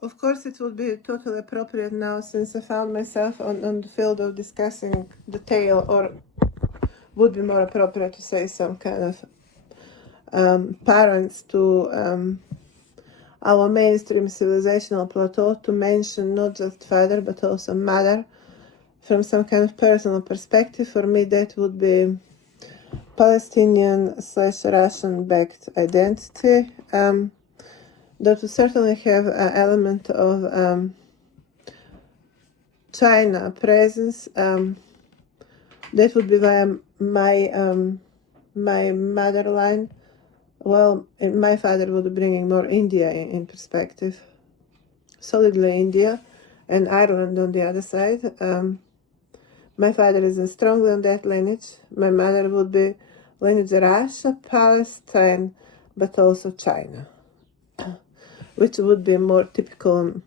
Of course, it would be totally appropriate now, since I found myself on the field of discussing the tale, or would be more appropriate to say some kind of parents to our mainstream civilizational plateau, to mention not just father but also mother from some kind of personal perspective. For me, that would be Palestinian/Russian-backed identity. That would certainly have an element of China presence. That would be via my motherline. Well, my father would be bringing more India in perspective, solidly India, and Ireland on the other side. My father is strongly on that lineage. My mother would be lineage Russia, Palestine, but also China, which would be more typical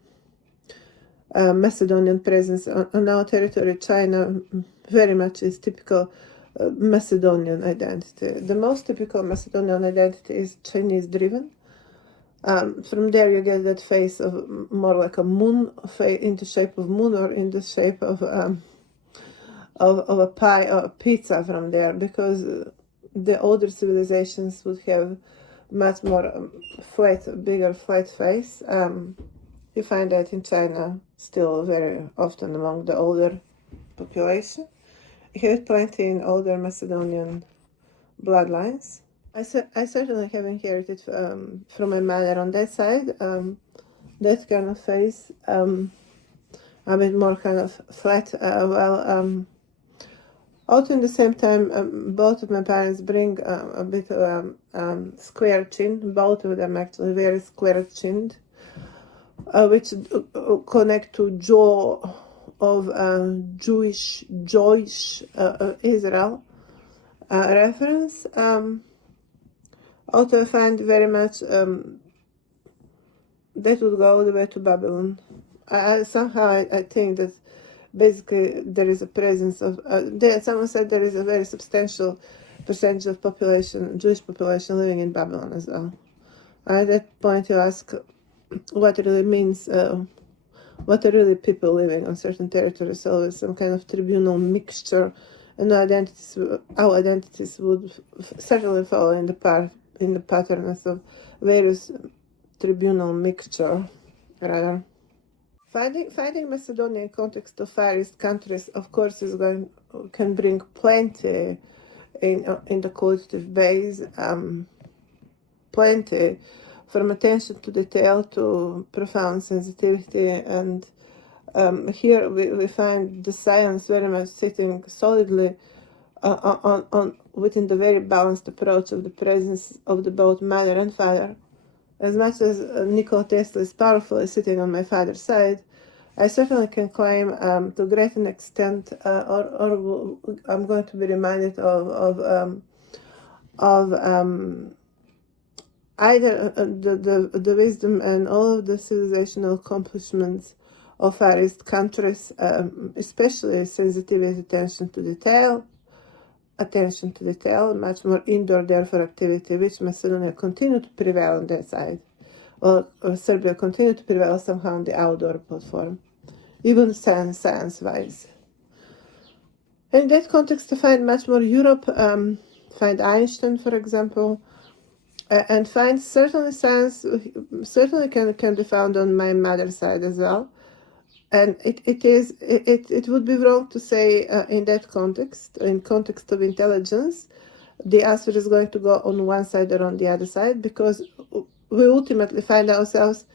Macedonian presence on our territory. China very much is typical Macedonian identity. The most typical Macedonian identity is Chinese driven. From there you get that face of more like a moon, in the shape of moon, or in the shape of a pie or a pizza from there, because the older civilizations would have much more bigger flat face. You find that in China still very often among the older population. You have plenty in older Macedonian bloodlines. I certainly have inherited from my mother on that side that kind of face, a bit more kind of flat. Also, in the same time, both of my parents bring a bit of square chin. Both of them actually very square-chinned, which connect to jaw of Jewish Israel reference. Also, I find very much that would go all the way to Babylon. Somehow I think that basically there is a presence of someone said there is a very substantial percentage of population, Jewish population, living in Babylon as well. At that point you ask what it really means, what are really people living on certain territories. So it's some kind of tribunal mixture, and our identities would certainly follow in the patterns of various tribunal mixture, rather. Finding Macedonia in context of Far East countries, of course, can bring plenty in the qualitative base, plenty from attention to detail to profound sensitivity, and here we find the science very much sitting solidly on within the very balanced approach of the presence of the both mother and father. As much as Nikola Tesla is powerfully sitting on my father's side, I certainly can claim to a great extent, or I'm going to be reminded of either the wisdom and all of the civilizational accomplishments of Far East countries, especially sensitivity, attention to detail, much more indoor, therefore, activity, which Macedonia continued to prevail on that side, or Serbia continued to prevail somehow on the outdoor platform, even science-wise. In that context, to find much more Europe, find Einstein, for example, and find certainly science certainly can be found on my mother's side as well. And it would be wrong to say in context of intelligence, the answer is going to go on one side or on the other side, because we ultimately find ourselves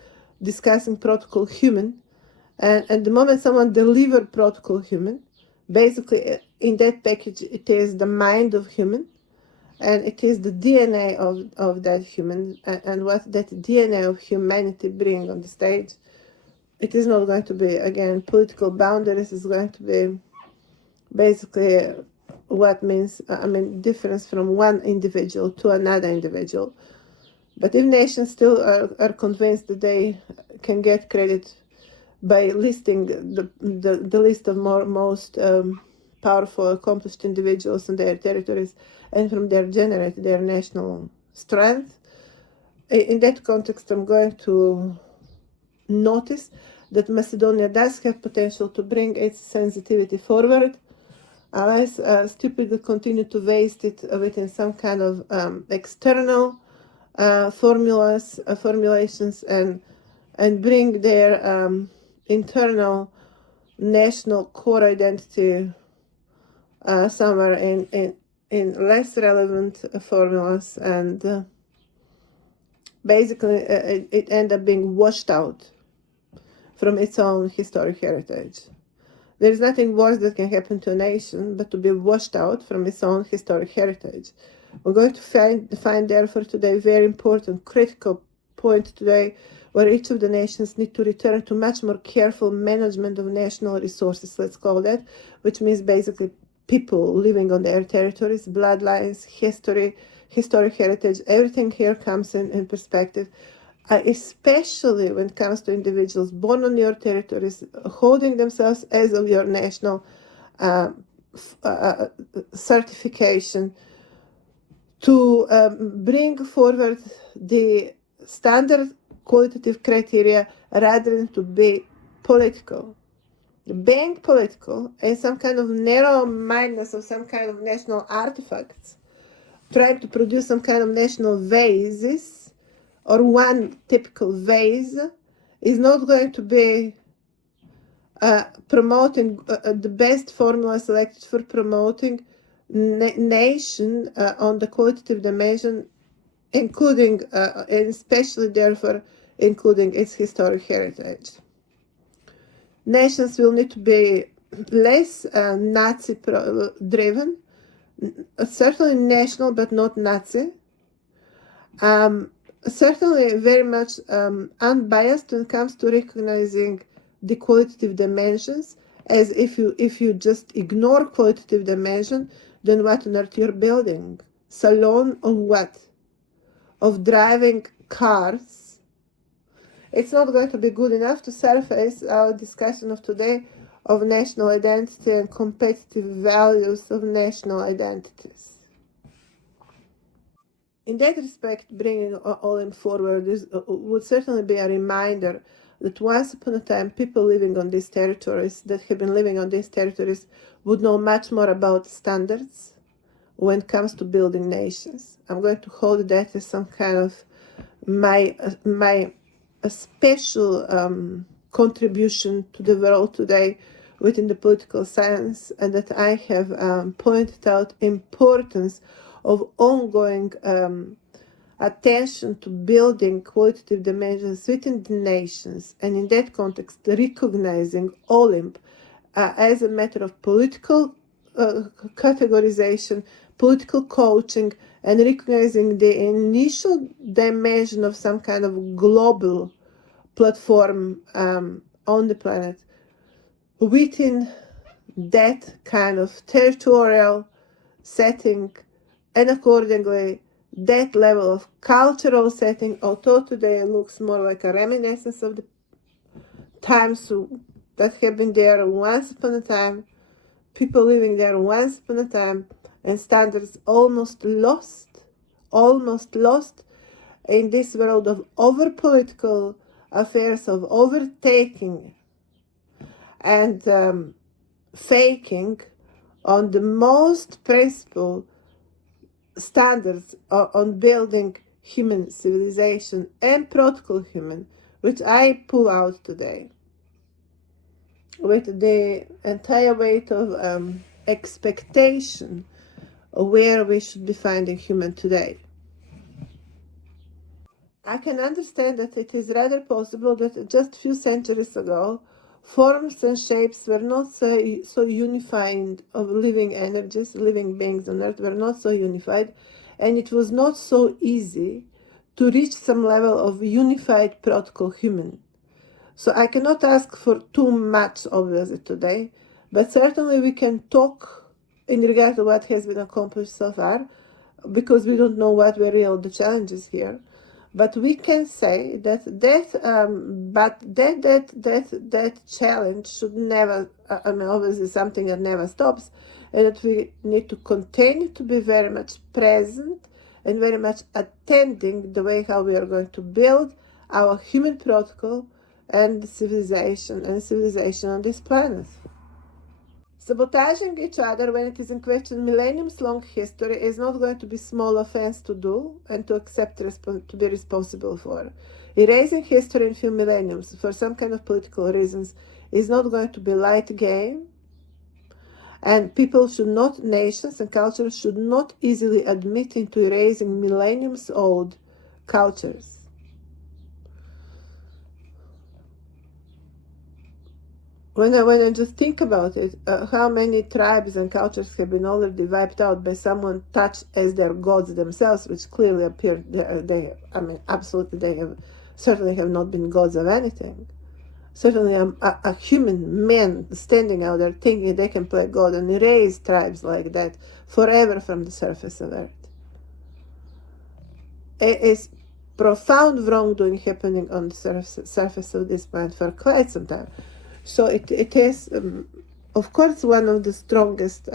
discussing protocol human, and the moment someone delivers protocol human, basically in that package it is the mind of human, and it is the DNA of that human, and what that DNA of humanity bring on the stage. It is not going to be, again, political boundaries. It's going to be basically what means, difference from one individual to another individual. But if nations still are convinced that they can get credit by listing the list of most powerful, accomplished individuals in their territories, and from there generate their national strength, in that context, I'm going to notice that Macedonia does have potential to bring its sensitivity forward, unless stupidly continue to waste it within some kind of external formulations and bring their internal national core identity somewhere in less relevant formulas, and basically it end up being washed out from its own historic heritage. There is nothing worse that can happen to a nation but to be washed out from its own historic heritage. We're going to find therefore today a very important critical point today where each of the nations need to return to much more careful management of national resources, let's call that, which means basically people living on their territories, bloodlines, history, historic heritage. Everything here comes in perspective, especially when it comes to individuals born on your territories, holding themselves as of your national certification, to bring forward the standard qualitative criteria rather than to be political. Being political and some kind of narrow-mindedness of some kind of national artifacts, trying to produce some kind of national vases or one typical vase, is not going to be promoting the best formula selected for promoting nation on the qualitative dimension, including and especially therefore including its historic heritage. Nations will need to be less Nazi driven, certainly national but not Nazi, certainly very much unbiased when it comes to recognizing the qualitative dimensions, as if you just ignore qualitative dimension, then what on earth you're building? Salon of what? Of driving cars. It's not going to be good enough to surface our discussion of today of national identity and competitive values of national identities. In that respect, bringing Olymp forward would certainly be a reminder that once upon a time, people living on these territories, that have been living on these territories, would know much more about standards when it comes to building nations. I'm going to hold that as some kind of my special contribution to the world today within the political science, and that I have pointed out importance of ongoing attention to building qualitative dimensions within the nations, and in that context recognizing Olymp as a matter of political categorization, political coaching, and recognizing the initial dimension of some kind of global platform on the planet within that kind of territorial setting, and accordingly that level of cultural setting, although today it looks more like a reminiscence of the times that have been there once upon a time, people living there once upon a time, and standards almost lost in this world of over-political affairs, of overtaking and faking on the most principal standards on building human civilization and protocol human, which I pull out today with the entire weight of expectation of where we should be finding human today. I can understand that it is rather possible that just a few centuries ago, forms and shapes were not so unified of living energies, living beings on earth were not so unified, and it was not so easy to reach some level of unified protocol human. So I cannot ask for too much obviously today, but certainly we can talk in regard to what has been accomplished so far, because we don't know what were real the challenges here. But we can say that that challenge should never, obviously something that never stops, and that we need to continue to be very much present and very much attending the way how we are going to build our human protocol and civilization on this planet. Sabotaging each other when it is in question millenniums-long history is not going to be small offense to do and to accept to be responsible for. Erasing history in few millenniums for some kind of political reasons is not going to be light game, and people should not, nations and cultures should not easily admit into erasing millenniums-old cultures. When I just think about it, how many tribes and cultures have been already wiped out by someone touched as their gods themselves, which clearly appear absolutely they certainly have not been gods of anything. Certainly a human man standing out there thinking they can play God and erase tribes like that forever from the surface of Earth. It is profound wrongdoing happening on the surface of this planet for quite some time. So it is, of course, one of the strongest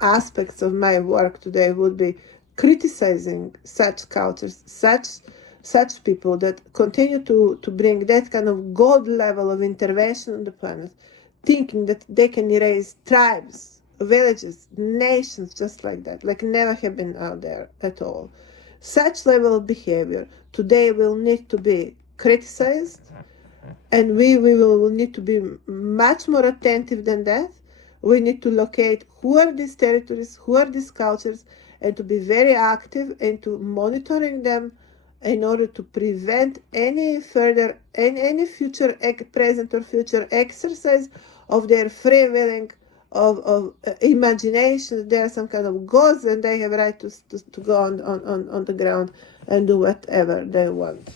aspects of my work today would be criticizing such cultures, such people that continue to bring that kind of God level of intervention on the planet, thinking that they can erase tribes, villages, nations just like that, like never have been out there at all. Such level of behavior today will need to be criticized, and we will need to be much more attentive than that. We need to locate who are these territories, who are these cultures, and to be very active into monitoring them in order to prevent any further, any future, present or future exercise of their free willing, of imagination. They are some kind of gods and they have right to go on the ground and do whatever they want.